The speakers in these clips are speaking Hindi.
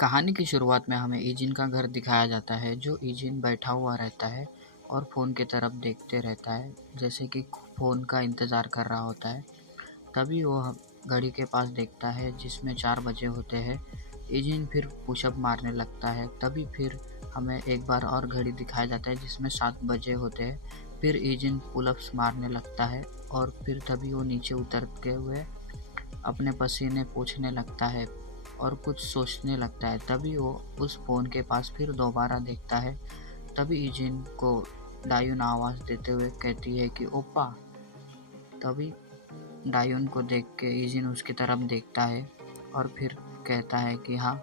कहानी की शुरुआत में हमें ईजिन का घर दिखाया जाता है, जो ईजिन बैठा हुआ रहता है और फ़ोन की तरफ देखते रहता है, जैसे कि फ़ोन का इंतज़ार कर रहा होता है। तभी वो घड़ी के पास देखता है जिसमें 4 बजे होते हैं। ईजिन फिर पुशअप मारने लगता है। तभी फिर हमें एक बार और घड़ी दिखाया जाता है जिसमें 7 बजे होते हैं। फिर ईजिन पुलअप्स मारने लगता है और फिर तभी वो नीचे उतरते हुए अपने पसीने पोंछने लगता है और कुछ सोचने लगता है। तभी वो उस फ़ोन के पास फिर दोबारा देखता है। तभी ईजिन को डायुन आवाज़ देते हुए कहती है कि ओप्पा। तभी डायुन को देख के ईजिन उसकी तरफ देखता है और फिर कहता है कि हाँ।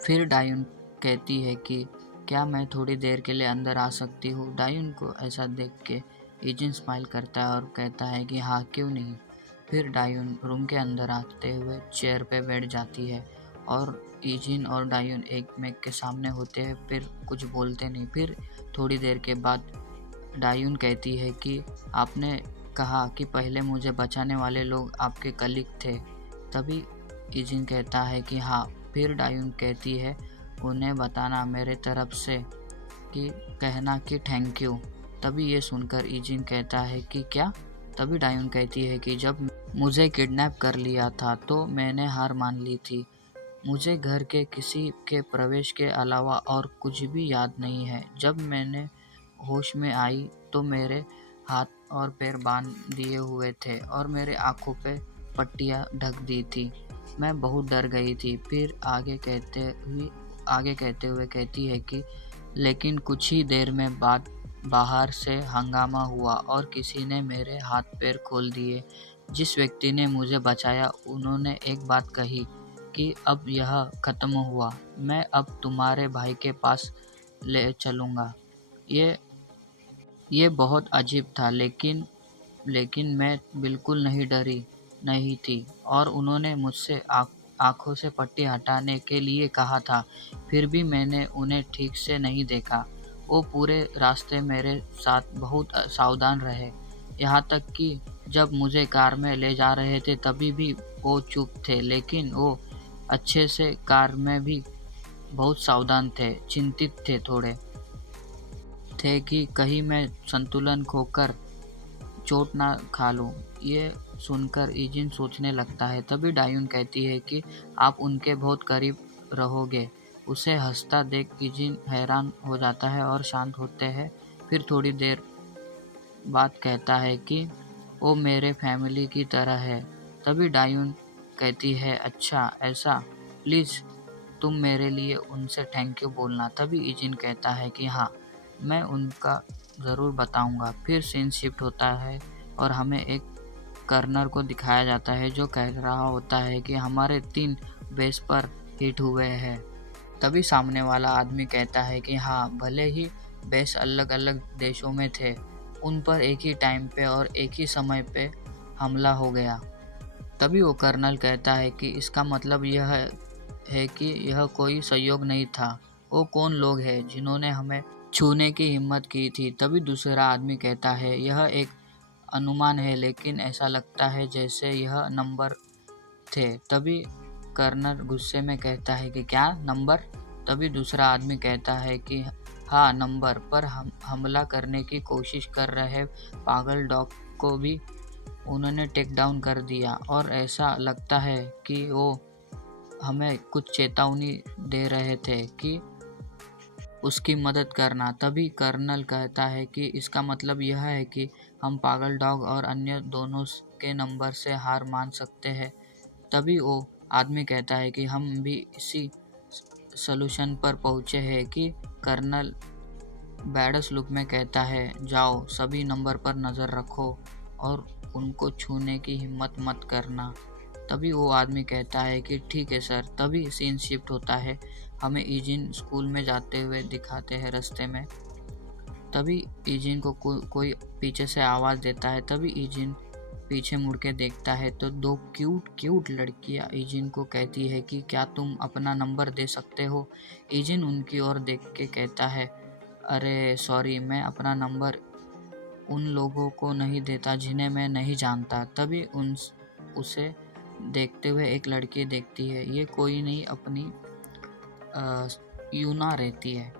फिर डायुन कहती है कि क्या मैं थोड़ी देर के लिए अंदर आ सकती हूँ? डायुन को ऐसा देख के ईजिन स्माइल करता है और कहता है कि हाँ, क्यों नहीं। फिर डायुन रूम के अंदर आते हुए चेयर पे बैठ जाती है और ईजिन और डायुन एक के सामने होते हैं, फिर कुछ बोलते नहीं। फिर थोड़ी देर के बाद डायुन कहती है कि आपने कहा कि पहले मुझे बचाने वाले लोग आपके कलीग थे। तभी ईजिन कहता है कि हाँ। फिर डायुन कहती है उन्हें बताना मेरे तरफ से कि कहना कि थैंक यू। तभी ये सुनकर ईजिन कहता है कि क्या? तभी डायुन कहती है कि जब मुझे किडनैप कर लिया था तो मैंने हार मान ली थी। मुझे घर के किसी के प्रवेश के अलावा और कुछ भी याद नहीं है। जब मैंने होश में आई तो मेरे हाथ और पैर बांध दिए हुए थे और मेरे आँखों पे पट्टियाँ ढक दी थी। मैं बहुत डर गई थी। फिर आगे कहते हुए कहती है कि लेकिन कुछ ही देर में बाद बाहर से हंगामा हुआ और किसी ने मेरे हाथ पैर खोल दिए। जिस व्यक्ति ने मुझे बचाया उन्होंने एक बात कही कि अब यह ख़त्म हुआ, मैं अब तुम्हारे भाई के पास ले चलूँगा। ये ये बहुत अजीब था, लेकिन मैं बिल्कुल नहीं डरी नहीं थी और उन्होंने मुझसे आँखों से पट्टी हटाने के लिए कहा था, फिर भी मैंने उन्हें ठीक से नहीं देखा। वो पूरे रास्ते मेरे साथ बहुत सावधान रहे, यहाँ तक कि जब मुझे कार में ले जा रहे थे तभी भी वो चुप थे, लेकिन वो अच्छे से कार में भी बहुत सावधान थे, चिंतित थे कि कहीं मैं संतुलन खोकर चोट ना खा लूँ। ये सुनकर ईजिन सोचने लगता है। तभी डायुन कहती है कि आप उनके बहुत करीब रहोगे। उसे हँसता देख ईजिन हैरान हो जाता है और शांत होते हैं। फिर थोड़ी देर बाद कहता है कि वो मेरे फैमिली की तरह है। तभी डायुन कहती है अच्छा ऐसा, प्लीज़ तुम मेरे लिए उनसे थैंक यू बोलना। तभी ईजिन कहता है कि हाँ, मैं उनका ज़रूर बताऊँगा। फिर सीन शिफ्ट होता है और हमें एक कर्नल को दिखाया जाता है जो कह रहा होता है कि हमारे 3 बेस पर हिट हुए हैं। तभी सामने वाला आदमी कहता है कि हाँ, भले ही बेस अलग-अलग देशों में थे, उन पर एक ही टाइम पे और एक ही समय पे हमला हो गया। तभी वो कर्नल कहता है कि इसका मतलब यह है कि यह कोई संयोग नहीं था। वो कौन लोग हैं जिन्होंने हमें छूने की हिम्मत की थी? तभी दूसरा आदमी कहता है यह एक अनुमान है, लेकिन ऐसा लगता है जैसे यह नंबर थे। तभी कर्नल गुस्से में कहता है कि क्या नंबर? तभी दूसरा आदमी कहता है कि हाँ नंबर, पर हम हमला करने की कोशिश कर रहे पागल डॉग को भी उन्होंने टेक डाउन कर दिया और ऐसा लगता है कि वो हमें कुछ चेतावनी दे रहे थे कि उसकी मदद करना। तभी कर्नल कहता है कि इसका मतलब यह है कि हम पागल डॉग और अन्य दोनों के नंबर से हार मान सकते हैं। तभी वो आदमी कहता है कि हम भी इसी सॉल्यूशन पर पहुँचे हैं कि कर्नल बैडस लुक में कहता है जाओ सभी नंबर पर नज़र रखो और उनको छूने की हिम्मत मत करना। तभी वो आदमी कहता है कि ठीक है सर। तभी सीन शिफ्ट होता है, हमें ईजिन स्कूल में जाते हुए दिखाते हैं रास्ते में। तभी ईजिन को कोई पीछे से आवाज़ देता है। तभी ईजिन पीछे मुड़ के देखता है तो 2 क्यूट लड़कियां ईजिन को कहती है कि क्या तुम अपना नंबर दे सकते हो? ईजिन उनकी ओर देख के कहता है अरे सॉरी, मैं अपना नंबर उन लोगों को नहीं देता जिन्हें मैं नहीं जानता। तभी उसे देखते हुए एक लड़की देखती है, ये कोई नहीं अपनी यूना रहती है।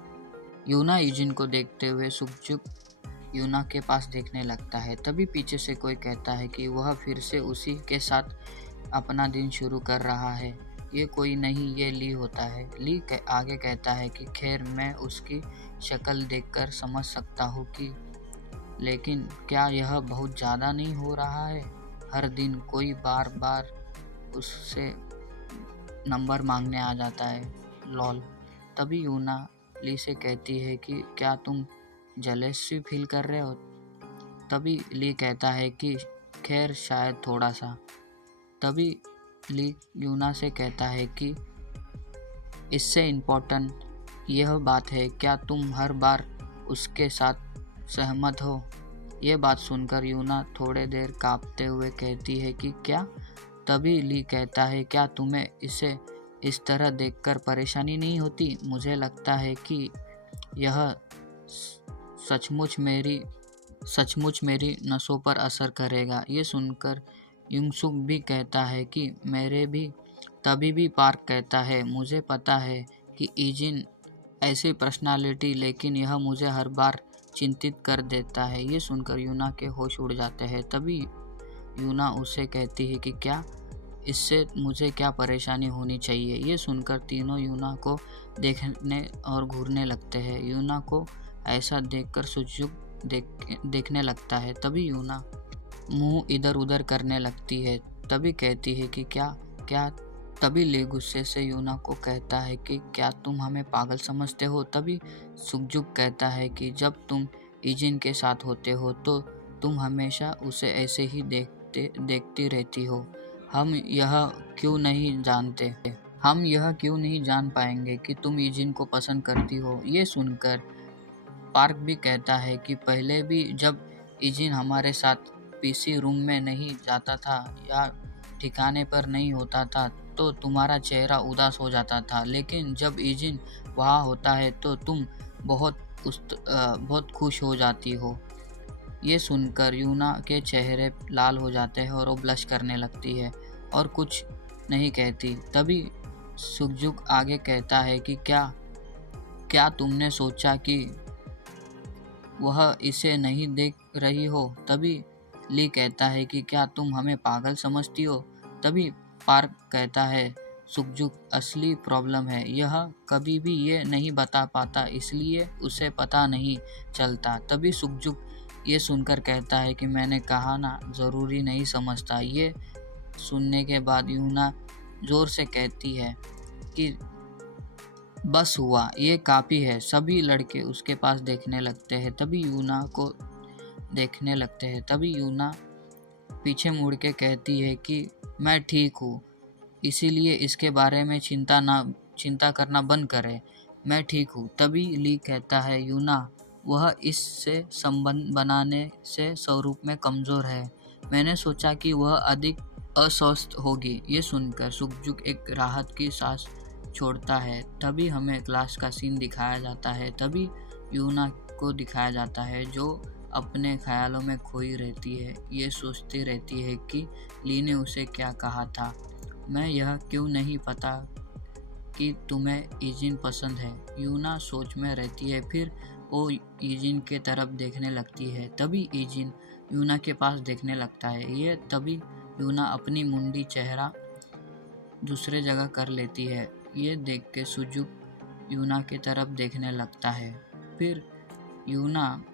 यूना ईजिन को देखते हुए सुखजुक यूना के पास देखने लगता है। तभी पीछे से कोई कहता है कि वह फिर से उसी के साथ अपना दिन शुरू कर रहा है। ये कोई नहीं, ये ली होता है। ली आगे कहता है कि खैर, मैं उसकी शक्ल देखकर समझ सकता हूँ कि, लेकिन क्या यह बहुत ज़्यादा नहीं हो रहा है? हर दिन कोई बार बार उससे नंबर मांगने आ जाता है, लॉल। तभी यूना ली से कहती है कि क्या तुम जेलसी फील कर रहे हो? तभी ली कहता है कि खैर, शायद थोड़ा सा। तभी ली यूना से कहता है कि इससे इम्पोर्टेंट यह बात है, क्या तुम हर बार उसके साथ सहमत हो? ये बात सुनकर यूना थोड़े देर कांपते हुए कहती है कि क्या? तभी ली कहता है, क्या तुम्हें इसे इस तरह देखकर परेशानी नहीं होती? मुझे लगता है कि यह सचमुच मेरी नसों पर असर करेगा। ये सुनकर युंगसुक भी कहता है कि मेरे भी। तभी भी पार्क कहता है, मुझे पता है कि ईजिन ऐसी पर्सनालिटी, लेकिन यह मुझे हर बार चिंतित कर देता है। ये सुनकर यूना के होश उड़ जाते हैं। तभी यूना उसे कहती है कि क्या? इससे मुझे क्या परेशानी होनी चाहिए? ये सुनकर तीनों यूना को देखने और घूरने लगते हैं। यूना को ऐसा देखकर सुजुक देखने लगता है। तभी यूना मुंह इधर उधर करने लगती है। तभी कहती है कि क्या? तभी ली गुस्से से यूना को कहता है कि क्या तुम हमें पागल समझते हो? तभी सुजुक कहता है कि जब तुम ईजिन के साथ होते हो तो तुम हमेशा उसे ऐसे ही देखती रहती हो। हम यह क्यों नहीं जान पाएंगे कि तुम ईजिन को पसंद करती हो? ये सुनकर पार्क भी कहता है कि पहले भी जब ईजिन हमारे साथ पीसी रूम में नहीं जाता था या ठिकाने पर नहीं होता था तो तुम्हारा चेहरा उदास हो जाता था, लेकिन जब ईजिन वहाँ होता है तो तुम बहुत खुश हो जाती हो। ये सुनकर यूना के चेहरे लाल हो जाते हैं और वो ब्लश करने लगती है और कुछ नहीं कहती। तभी सुखजुक आगे कहता है कि क्या तुमने सोचा कि वह इसे नहीं देख रही हो? तभी ली कहता है कि क्या तुम हमें पागल समझती हो? तभी पार्क कहता है, सुखजुक असली प्रॉब्लम है, यह कभी भी ये नहीं बता पाता, इसलिए उसे पता नहीं चलता। तभी सुखजुक ये सुनकर कहता है कि मैंने कहा ना, ज़रूरी नहीं समझता। ये सुनने के बाद यूना ज़ोर से कहती है कि बस हुआ, ये काफ़ी है। सभी लड़के उसके पास देखने लगते हैं। तभी यूना को देखने लगते हैं। तभी यूना पीछे मुड़ के कहती है कि मैं ठीक हूँ, इसीलिए इसके बारे में चिंता करना बंद करें, मैं ठीक हूँ। तभी ली कहता है, यूना, वह इससे संबंध बनाने से स्वरूप में कमज़ोर है। मैंने सोचा कि वह अधिक अस्वस्थ होगी। ये सुनकर सुखजुक एक राहत की सांस छोड़ता है। तभी हमें क्लास का सीन दिखाया जाता है। तभी यूना को दिखाया जाता है जो अपने ख्यालों में खोई रहती है। ये सोचती रहती है कि ली ने उसे क्या कहा था, मैं यह क्यों नहीं पता कि तुम्हें ईजिन पसंद है। यूना सोच में रहती है। फिर वो ईजिन के तरफ देखने लगती है। तभी ईजिन यूना के पास देखने लगता है। तभी यूना अपनी मुंडी चेहरा दूसरे जगह कर लेती है। ये देख के सुजुक यूना के तरफ देखने लगता है। फिर यूना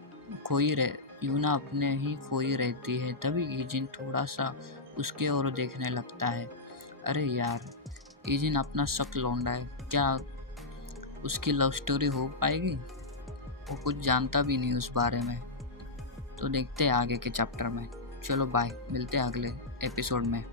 अपने ही खोई रहती है। तभी ईजिन थोड़ा सा उसके ओर देखने लगता है। अरे यार, ईजिन अपना शक लौंडा है, क्या उसकी लव स्टोरी हो पाएगी? वो कुछ जानता भी नहीं उस बारे में। तो देखते हैं आगे के चैप्टर में। चलो बाय, मिलते हैं अगले एपिसोड में।